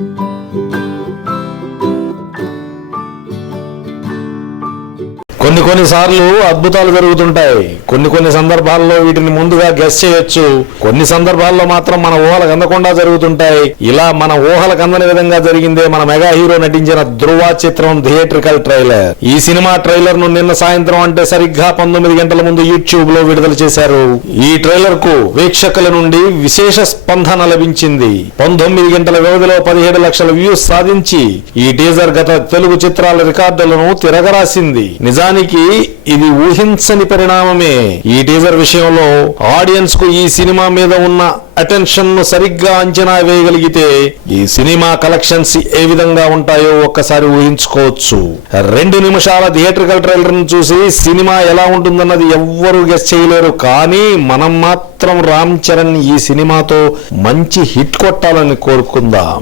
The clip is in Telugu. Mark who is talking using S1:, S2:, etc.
S1: కొన్ని కొన్ని సార్లు అద్భుతాలు జరుగుతుంటాయి. కొన్ని కొన్ని సందర్భాల్లో వీటిని ముందుగా గెస్ చేయొచ్చు. కొన్ని సందర్భాల్లో మాత్రం మన ఊహలకు అందకుండా జరుగుతుంటాయి. ఇలా మన ఊహలకు అందని విధంగా జరిగిందే మన మెగా హీరో నటించిన ధ్రువ చిత్రం థియేట్రికల్ ట్రైలర్. ఈ సినిమా ట్రైలర్ను నిన్న సాయంత్రం అంటే సరిగ్గా పంతొమ్మిది గంటల ముందు యూట్యూబ్లో విడుదల చేశారు. ఈ ట్రైలర్కు వీక్షకుల నుండి విశేష స్పందన లభించింది. పంతొమ్మిది గంటల వ్యవధిలో పదిహేడు లక్షల వ్యూస్ సాధించి ఈ టీజర్ గత తెలుగు చిత్రాల రికార్డులను తిరగరాసింది. నిజానికి ఇది ఊహించని పరిణామమే. ఈ టీజర్ విషయంలో ఆడియన్స్కు ఈ సినిమా మీద ఉన్న అటెన్షన్ను సరిగ్గా అంచనా వేయగలిగితే ఈ సినిమా కలెక్షన్స్ ఏ విధంగా ఉంటాయో ఒక్కసారి ఊహించుకోవచ్చు. రెండు నిమిషాల థియేట్రికల్ ట్రైలర్ను చూసి సినిమా ఎలా ఉంటుందన్నది ఎవ్వరూ గెస్ చేయలేరు. కానీ మనం మాత్రం రామ్ చరణ్ ఈ సినిమాతో మంచి హిట్ కొట్టాలని కోరుకుందాం.